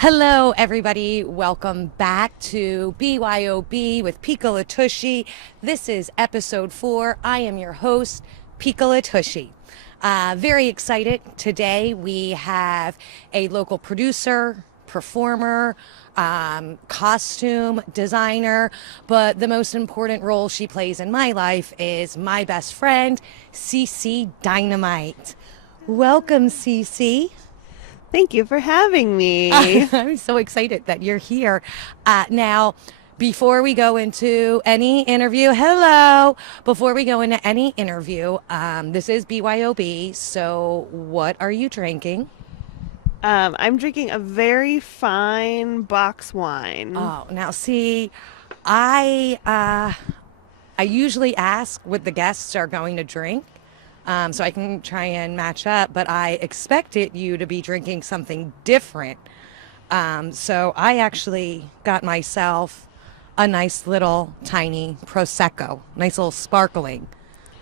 Hello, everybody. Welcome back to BYOB with Pika Latushi. This is episode 4. I am your host, Pika Latushi. Very excited. Today we have a local producer, performer, costume designer, but the most important role she plays in my life is my best friend, Cece Dynamite. Welcome, Cece. Thank you for having me. I'm so excited that you're here. Now, before we go into any interview, before we go into any interview, this is BYOB, so what are you drinking? I'm drinking a very fine box wine. Oh, now see, I usually ask what the guests are going to drink. So I can try and match up, but I expected you to be drinking something different. So I actually got myself a nice little tiny Prosecco, nice little sparkling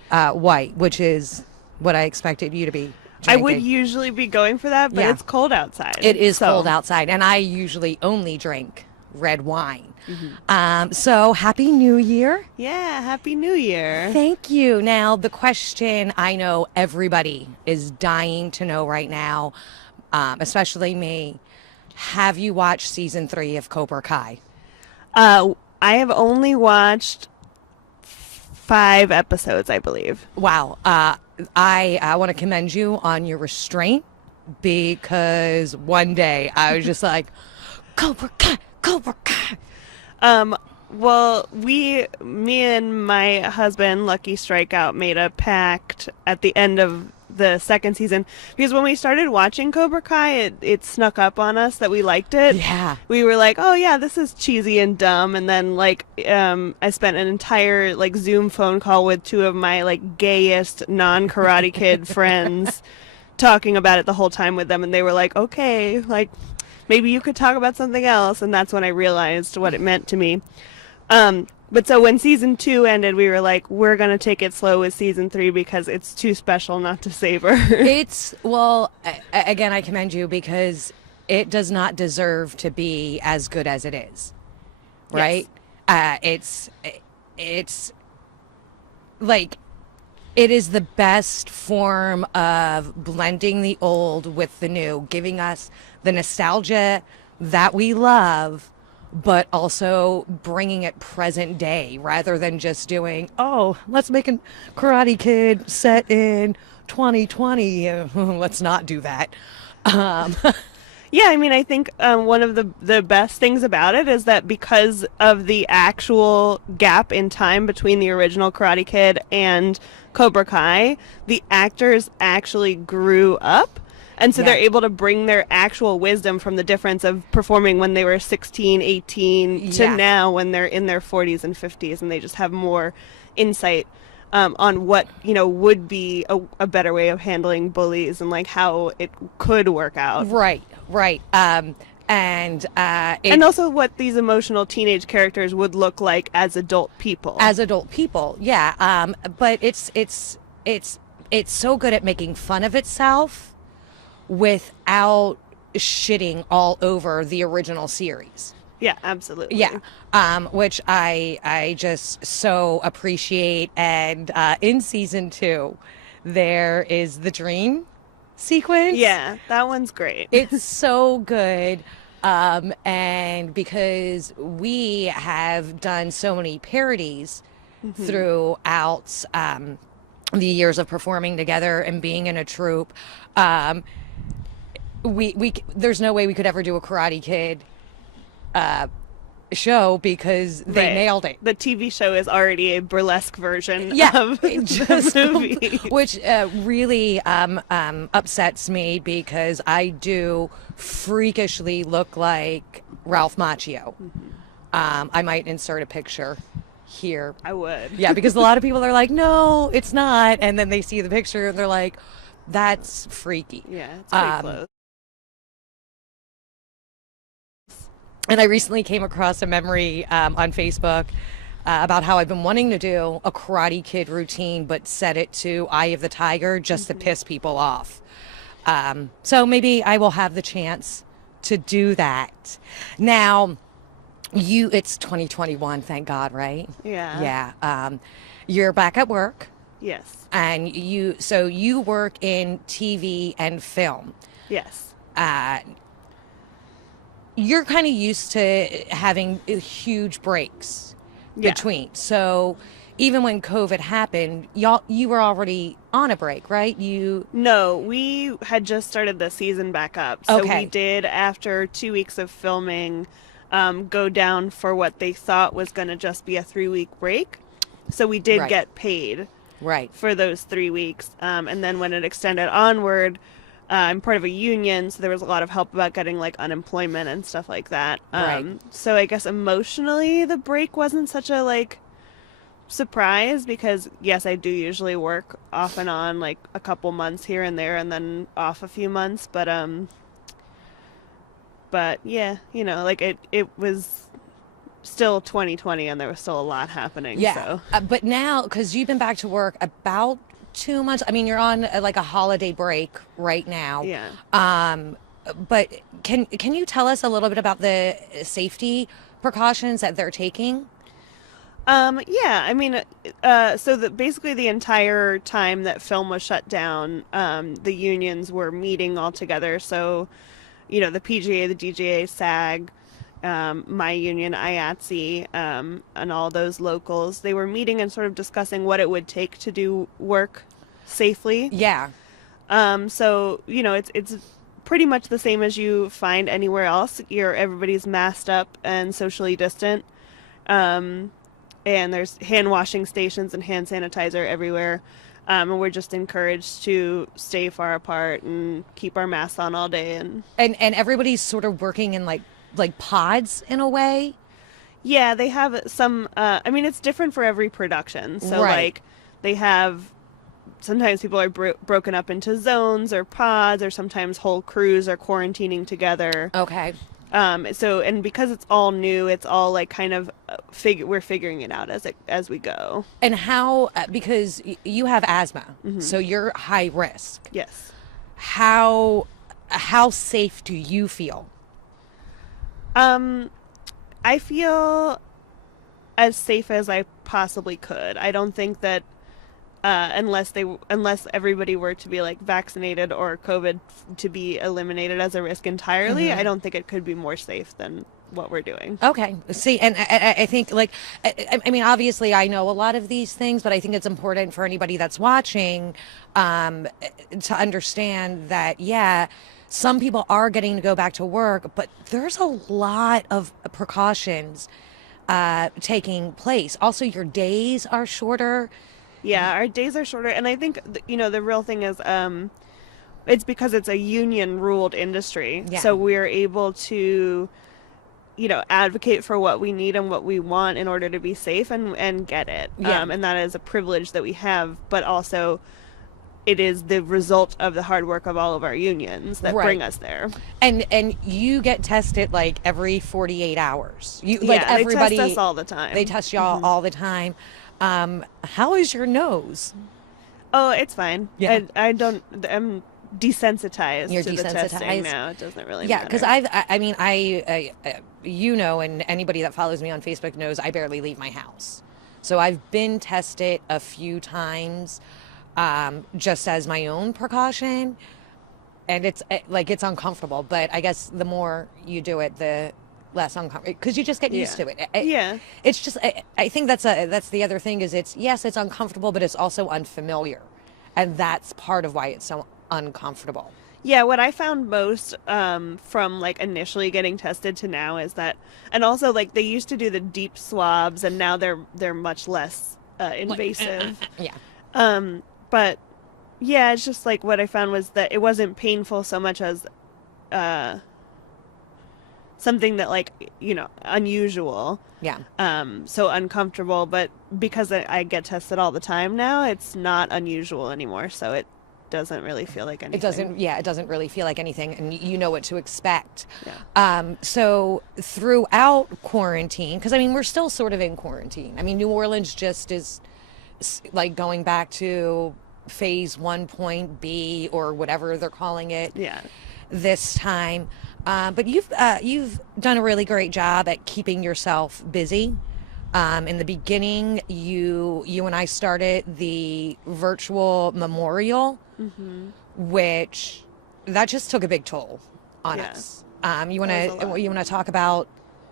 white, which is what I expected you to be I drinking. would usually be going for that, but Yeah. it's cold outside. It is so- cold outside, and I usually only drink red wine. So happy New Year. Yeah, Happy New Year. Thank you. Now, the question I know everybody is dying to know right now, especially me. Have you watched season 3 of Cobra Kai? I have only watched 5 episodes, I believe. Wow. I want to commend you on your restraint because one day I was just like, Cobra Kai, Cobra Kai. Well, me and my husband, Lucky Strikeout, made a pact at the end of the second season because when we started watching Cobra Kai, it snuck up on us that we liked it. Yeah. We were like, oh yeah, this is cheesy and dumb. And then I spent an entire Zoom phone call with 2 of my gayest non-Karate Kid friends talking about it the whole time with them. And they were like, okay, maybe you could talk about something else. And that's when I realized what it meant to me. But so when season 2 ended, we were like, we're going to take it slow with season 3 because it's too special not to savor. Again, I commend you because it does not deserve to be as good as it is. Right? Yes. It's like, it is the best form of blending the old with the new, giving us the nostalgia that we love, but also bringing it present day rather than just doing, let's make a Karate Kid set in 2020. Let's not do that. Yeah, I mean, I think one of the best things about it is that because of the actual gap in time between the original Karate Kid and Cobra Kai, the actors actually grew up. And so they're able to bring their actual wisdom from the difference of performing when they were 16, 18 to now when they're in their 40s and 50s, and they just have more insight on what would be a better way of handling bullies and how it could work out. Right. And also what these emotional teenage characters would look like as adult people. Yeah. But it's so good at making fun of itself without shitting all over the original series. Yeah, absolutely. Yeah, which I just so appreciate. And in season 2, there is the dream sequence. Yeah, that one's great. It's so good. And because we have done so many parodies throughout the years of performing together and being in a troupe, we there's no way we could ever do a Karate Kid show because they nailed it. The TV show is already a burlesque version of just the movie. Which really upsets me because I do freakishly look like Ralph Macchio. I might insert a picture here. I would. Yeah, because a lot of people are like, no, it's not. And then they see the picture and they're like, that's freaky. Yeah, it's pretty close. And I recently came across a memory on Facebook about how I've been wanting to do a Karate Kid routine, but set it to Eye of the Tiger just to piss people off. So maybe I will have the chance to do that. Now, it's 2021, thank God, right? Yeah. Yeah. You're back at work, Yes. and you work in TV and film. Yes. You're kind of used to having huge breaks Yeah. between. So even when COVID happened, you were already on a break, right? No, we had just started the season back up. So Okay. we did, after 2 weeks of filming, go down for what they thought was going to just be a 3-week break. So we did Right. get paid Right. for those 3 weeks. And then when it extended onward, I'm part of a union, so there was a lot of help about getting like unemployment and stuff like that. Right. So I guess emotionally the break wasn't such a like surprise, because yes, I do usually work off and on like a couple months here and there and then off a few months, but yeah, like it was still 2020 and there was still a lot happening. Yeah. So But now, because you've been back to work about 2 months, I mean, you're on like a holiday break right now. yeah. But can you tell us a little bit about the safety precautions that they're taking? Yeah, I mean, basically the entire time that film was shut down, the unions were meeting all together. So, the PGA, the DGA, SAG, my union, IATSE, and all those locals, they were meeting and sort of discussing what it would take to do work safely. Yeah. So, it's pretty much the same as you find anywhere else. Everybody's masked up and socially distant. And there's hand washing stations and hand sanitizer everywhere. And we're just encouraged to stay far apart and keep our masks on all day. And everybody's sort of working in like pods in a way. yeah, they have some, I mean, it's different for every production. So Right. like they have, sometimes people are broken up into zones or pods, or sometimes whole crews are quarantining together. Okay. And because it's all new, it's all like kind of we're figuring it out as we go. And how, because you have asthma, so you're high risk. Yes. How safe do you feel? I feel as safe as I possibly could. I don't think that unless everybody were to be like vaccinated or COVID to be eliminated as a risk entirely, I don't think it could be more safe than what we're doing. Okay. See, and I think like, I mean, obviously I know a lot of these things, but I think it's important for anybody that's watching to understand that, yeah, some people are getting to go back to work, but there's a lot of precautions taking place. Also, your days are shorter. Yeah, our days are shorter, and I think the real thing is it's because it's a union ruled industry. Yeah. So we're able to advocate for what we need and what we want in order to be safe and get it. Yeah. And that is a privilege that we have, but also it is the result of the hard work of all of our unions that Right. bring us there. And you get tested like every 48 hours. They test us all the time. They test y'all all the time. How is your nose? Oh, it's fine. Yeah. I'm desensitized You're to the testing desensitized? now. It doesn't really Yeah, matter. because I and anybody that follows me on Facebook knows I barely leave my house. So I've been tested a few times, just as my own precaution, and it's uncomfortable. But I guess the more you do it, the less uncomfortable, because you just get used Yeah. to it. Yeah. It's just I think that's the other thing is it's uncomfortable, but it's also unfamiliar, and that's part of why it's so uncomfortable. Yeah, what I found most from like initially getting tested to now is that, and also like they used to do the deep swabs, and now they're much less invasive. Yeah. But yeah, it's just like what I found was that it wasn't painful so much as something that like unusual. Yeah. So uncomfortable, but because I get tested all the time now, it's not unusual anymore. So it doesn't really feel like anything. It doesn't really feel like anything, and you know what to expect. Yeah. So throughout quarantine, because I mean we're still sort of in quarantine. I mean New Orleans just is like going back to phase 1.B or whatever they're calling it. Yeah. This time, But you've done a really great job at keeping yourself busy. In the beginning, you and I started the virtual memorial, which that just took a big toll on Yeah. us. That was a lot. You wanna talk about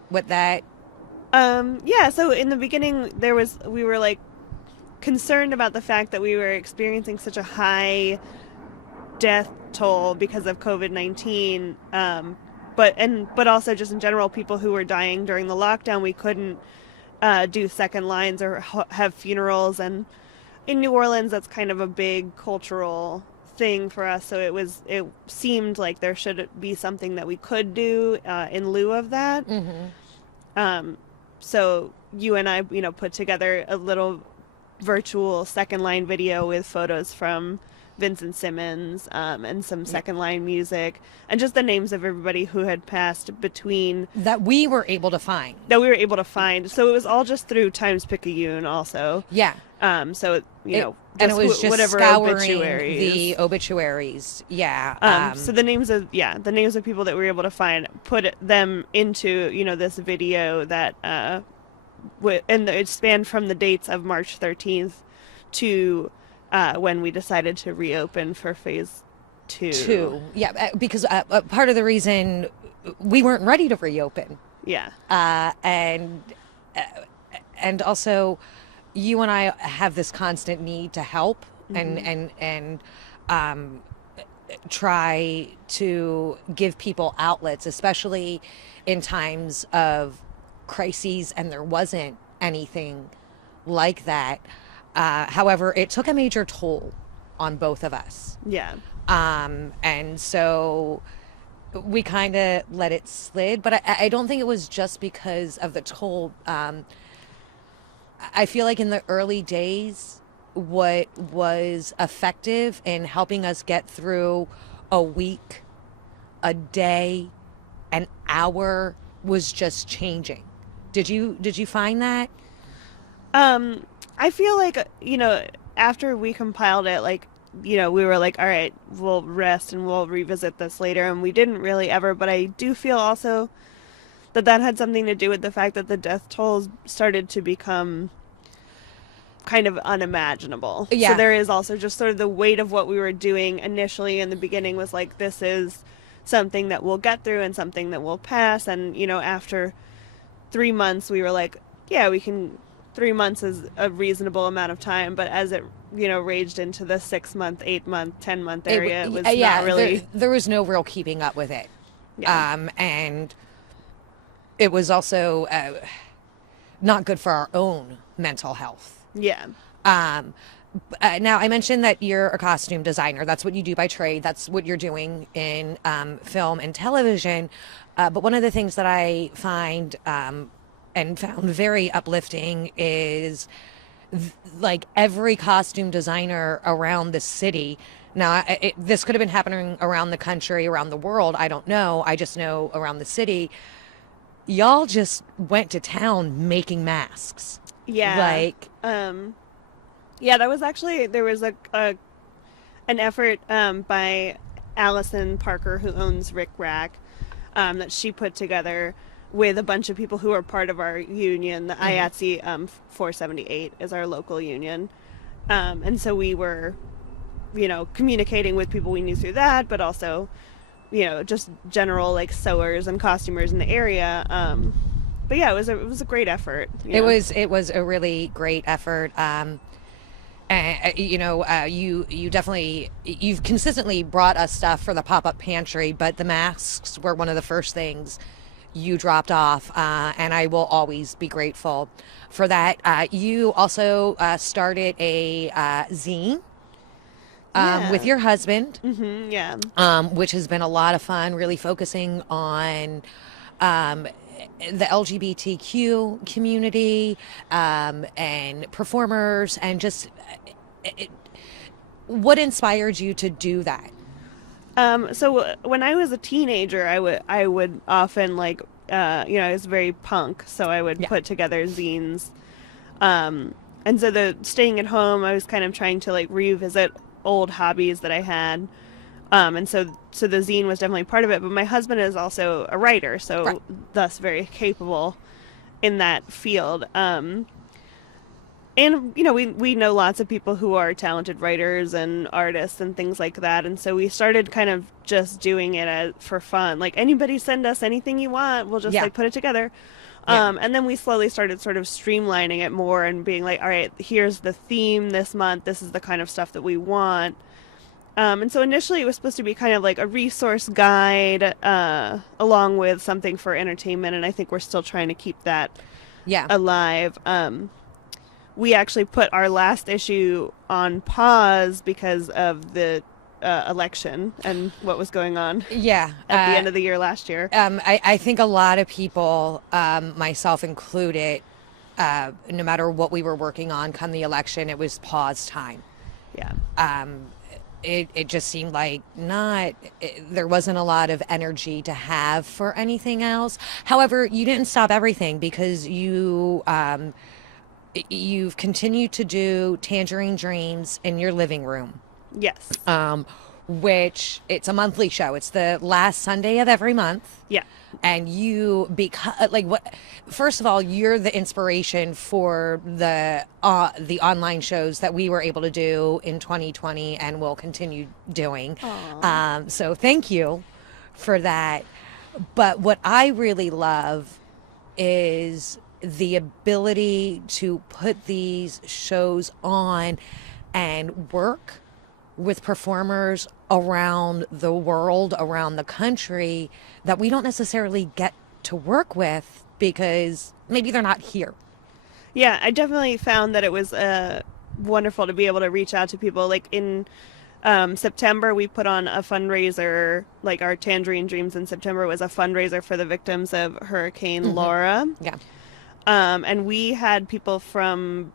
what that? Yeah, so in the beginning we were like concerned about the fact that we were experiencing such a high death toll because of COVID-19, but also just in general people who were dying during the lockdown. We couldn't do second lines or have funerals, and in New Orleans that's kind of a big cultural thing for us, so it seemed like there should be something that we could do in lieu of that. um, so you and I, put together a little virtual second line video with photos from Vincent Simmons, and some second line music, and just the names of everybody who had passed between That we were able to find. that we were able to find. So it was all just through Times-Picayune also. Yeah. So And it was just whatever scouring obituaries. the obituaries. Yeah. So the names of people that we were able to find, put them into this video that and it spanned from the dates of March 13th to when we decided to reopen for phase 2. Yeah, because part of the reason we weren't ready to reopen, Yeah. and also you and I have this constant need to help and try to give people outlets, especially in times of crises, and there wasn't anything like that. However, it took a major toll on both of us. Yeah. And so we kind of let it slid, but I don't think it was just because of the toll. I feel like in the early days, what was effective in helping us get through a week, a day, an hour was just changing. Did you find that? I feel like, after we compiled it, we were like, all right, we'll rest and we'll revisit this later. And we didn't really ever, but I do feel also that had something to do with the fact that the death tolls started to become kind of unimaginable. Yeah. So there is also just sort of the weight of what we were doing initially in the beginning was like, this is something that we'll get through and something that will pass. And, after 3 months, we were like, yeah, 3 months is a reasonable amount of time. But as it, raged into the 6 month, 8 month, 10 month area, it was not really. There was no real keeping up with it. Yeah. And it was also not good for our own mental health. Yeah. Now, I mentioned that you're a costume designer. That's what you do by trade. That's what you're doing in film and television. But one of the things that I find and found very uplifting is like every costume designer around the city. Now, this could have been happening around the country, around the world. I don't know. I just know around the city. Y'all just went to town making masks. Yeah. Yeah, that was actually, there was an effort by Allison Parker, who owns Rick Rack, that she put together with a bunch of people who are part of our union. The IATSE 478 is our local union. And so we were, communicating with people we knew through that, but also, just general like sewers and costumers in the area. But yeah, it was a great effort. It was a really great effort. And you definitely, you've consistently brought us stuff for the pop-up pantry, but the masks were one of the first things you dropped off, and I will always be grateful for that. You also started a zine with your husband, which has been a lot of fun, really focusing on the LGBTQ community, and performers, and just what inspired you to do that? So when I was a teenager, I would often I was very punk, so I would put together zines. And so staying at home, I was kind of trying to revisit old hobbies that I had. And so the zine was definitely part of it. But my husband is also a writer, so Right. thus very capable in that field. And we know lots of people who are talented writers and artists and things like that, and so we started kind of just doing it for fun. Like, anybody send us anything you want, we'll just Yeah. like put it together. Yeah. And then we slowly started sort of streamlining it more and being like, all right, here's the theme this month. This is the kind of stuff that we want. And so initially it was supposed to be kind of like a resource guide, along with something for entertainment, and I think we're still trying to keep that Yeah. alive. We actually put our last issue on pause because of the election and what was going on Yeah. at the end of the year last year. I think a lot of people, myself included, no matter what we were working on come the election, it was pause time. Yeah. It just seemed like there wasn't a lot of energy to have for anything else. However, you didn't stop everything because you've continued to do Tangerine Dreams in your living room, Yes. which it's a monthly show. It's the last Sunday of every month. Yeah. And first of all, you're the inspiration for the online shows that we were able to do in 2020 and will continue doing. So thank you for that. But what I really love is the ability to put these shows on and work with performers around the world, around the country, that we don't necessarily get to work with because maybe they're not here. Yeah, I definitely found that it was wonderful to be able to reach out to people. Like in September, we put on a fundraiser, like our Tangerine Dreams in September was a fundraiser for the victims of Hurricane Laura. Yeah. And we had people from,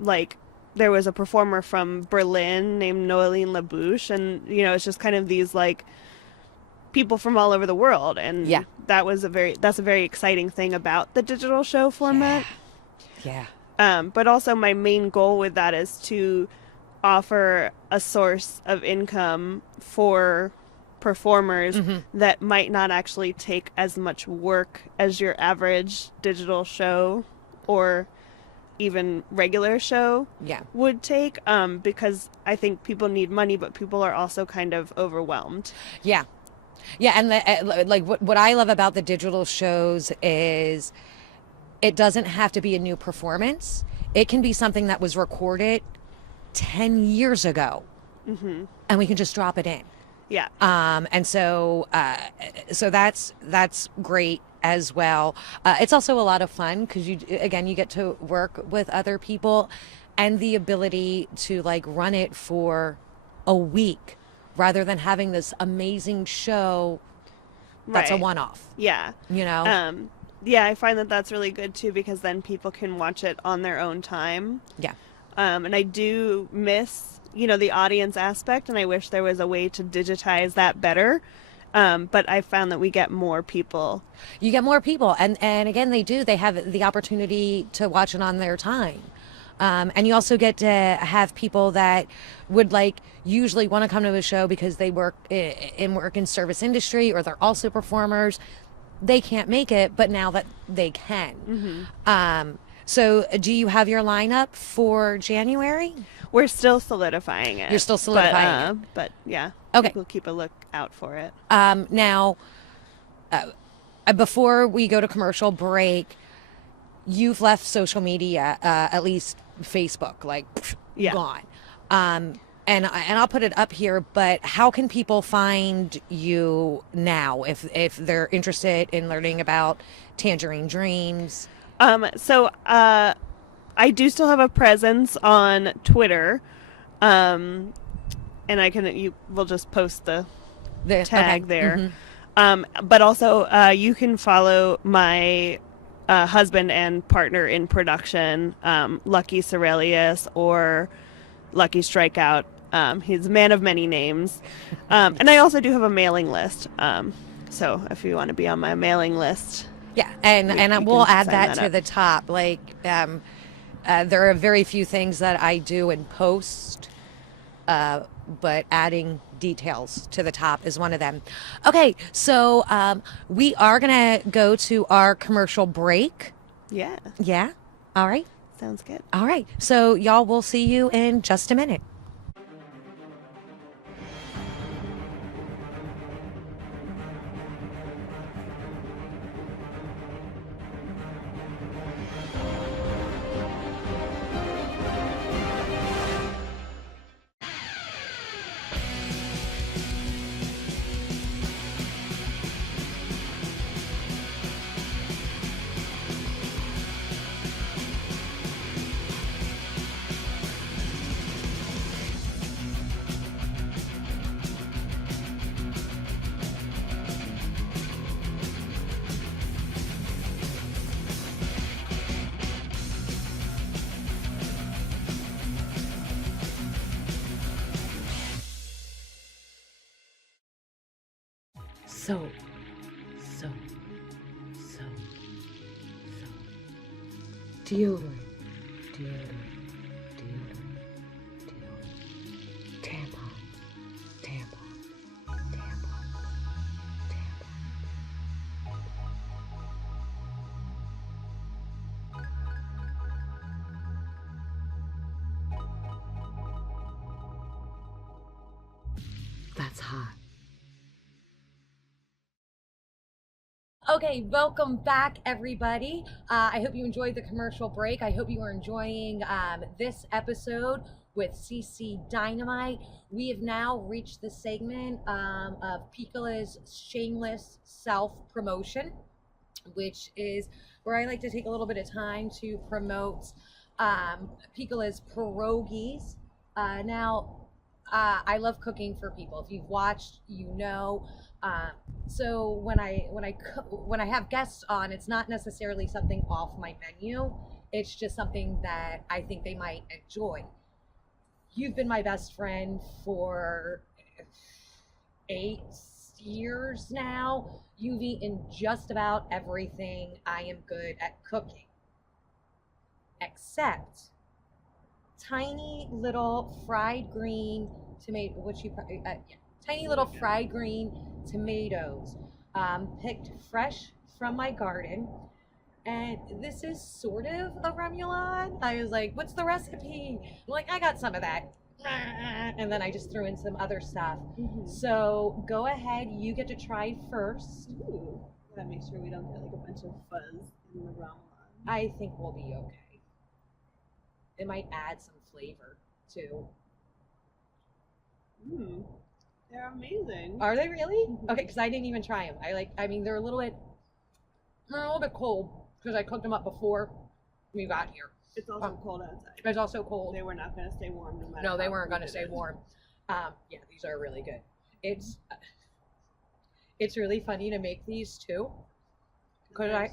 like, there was a performer from Berlin named Noeline Labouche, and, it's just kind of these, like, people from all over the world. And Yeah. that's a very exciting thing about the digital show format. Yeah. But also my main goal with that is to offer a source of income for performers that might not actually take as much work as your average digital show or even regular show would take, because I think people need money, but people are also kind of overwhelmed. Yeah. Yeah, and what I love about the digital shows is it doesn't have to be a new performance. It can be something that was recorded 10 years ago, and we can just drop it in. Yeah. And so that's great as well. It's also a lot of fun because you get to work with other people, and the ability to like run it for a week rather than having this amazing show that's a one-off. Yeah. Yeah, I find that that's really good too, because then people can watch it on their own time. Yeah. And I do miss, the audience aspect, and I wish there was a way to digitize that better. But I found that we get more people. You get more people. And again, they have the opportunity to watch it on their time. And you also get to have people that would usually want to come to a show because they work in service industry, or they're also performers. They can't make it, but now that they can. So do you have your lineup for January? We're still solidifying it. You're still solidifying it. But yeah. Okay. We'll keep a look out for it. Now, before we go to commercial break, you've left social media, at least Facebook, gone. And I'll put it up here, but how can people find you now if they're interested in learning about Tangerine Dreams? So I do still have a presence on Twitter, and we'll just post the tag there. But also you can follow my husband and partner in production, Lucky Cerelius or Lucky Strikeout. He's a man of many names. And I also do have a mailing list. So if you want to be on my mailing list. Yeah, and we'll add that to the top. There are very few things that I do in post but adding details to the top is one of them. Okay, so we are gonna go to our commercial break. Yeah. Yeah. All right. Sounds good. All right. So y'all, will see you in just a minute. So, so, so, so. Deodorant, deodorant, deodorant, deodorant. Tampon, tampon, tampon, tampon. That's hot. Okay, welcome back, everybody. I hope you enjoyed the commercial break. I hope you are enjoying this episode with Cece Dynamite. We have now reached the segment of Piccola's shameless self-promotion, which is where I like to take a little bit of time to promote Piccola's pierogies. I love cooking for people. If you've watched, you know. So when I have guests on, it's not necessarily something off my menu. It's just something that I think they might enjoy. You've been my best friend for 8 years now. You've eaten just about everything I am good at cooking, except tiny little fried green tomato, tiny little fried green tomatoes, picked fresh from my garden. And this is sort of a remoulade. I was like, what's the recipe? I'm like, I got some of that. And then I just threw in some other stuff. Mm-hmm. So go ahead, you get to try first. Ooh. Gotta make sure we don't get like a bunch of fuzz in the ramen. I think we'll be okay. It might add some flavor too. They're amazing. Are they really? Okay, because I didn't even try them. They're a little bit cold because I cooked them up before we got here. It's also cold outside. It's also cold. They were not going to stay warm no matter. No, they weren't going to stay warm. Yeah, these are really good. It's really funny to make these too, because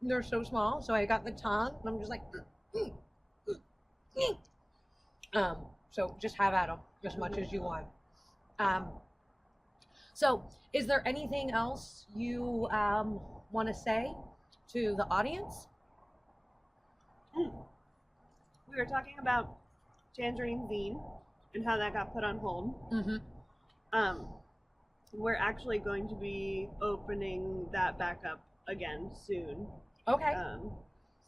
they're so small. So I got the tongue, and I'm just like, so just have at them as much as you want. So is there anything else you want to say to the audience? We were talking about Tangerine Zine and how that got put on hold. Mm-hmm. We're actually going to be opening that back up again soon. Okay.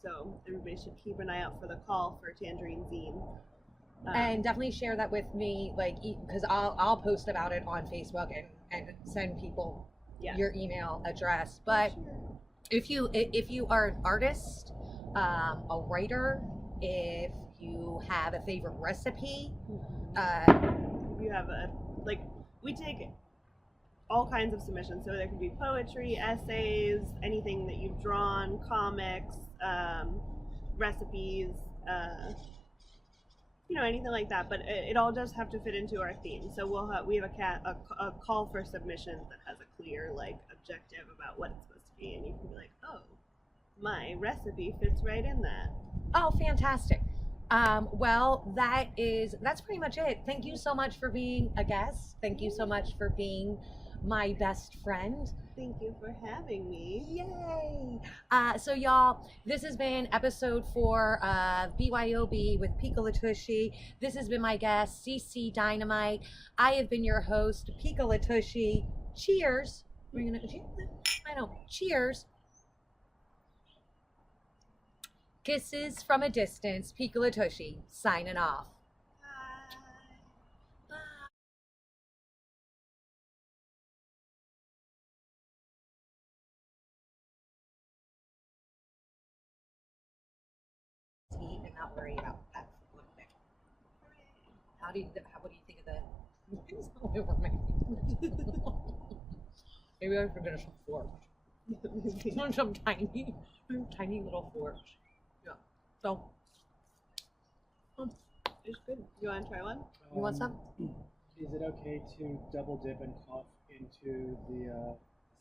So everybody should keep an eye out for the call for Tangerine Zine. And definitely share that with me, because I'll post about it on Facebook and send people your email address. But if you are an artist, a writer, if you have a favorite recipe, if you have we take all kinds of submissions. So there could be poetry, essays, anything that you've drawn, comics, recipes, anything like that. But it all does have to fit into our theme. So we have a call for submissions that has a clear objective about what it's supposed to be, and you can be like, oh, my recipe fits right in that. Oh, fantastic. Well, that's pretty much it. Thank you so much for being a guest. Thank you so much for being my best friend. Thank you for having me. Yay! So y'all, this has been episode 4 of BYOB with Pika Latushi. This has been my guest, Cece Dynamite. I have been your host, Pika Latushi. Cheers. We're gonna, I know, cheers. Kisses from a distance, Pika Latushi, signing off. Eat and not worry about that a little bit. What do you think of the? Maybe I forget some fork. Some tiny little forks. Yeah. So. It's good. You want to try one? You want some? Is it okay to double dip and cough into the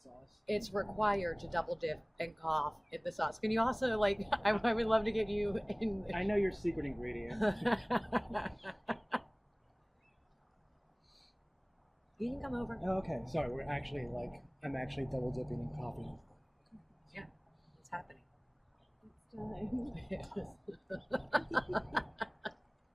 sauce? It's required to double dip and cough in the sauce. Can you also I would love to get you in. I know your secret ingredient. You can come over. Oh, okay. Sorry, I'm actually double dipping and coughing. Yeah, it's happening. It's time. Yes.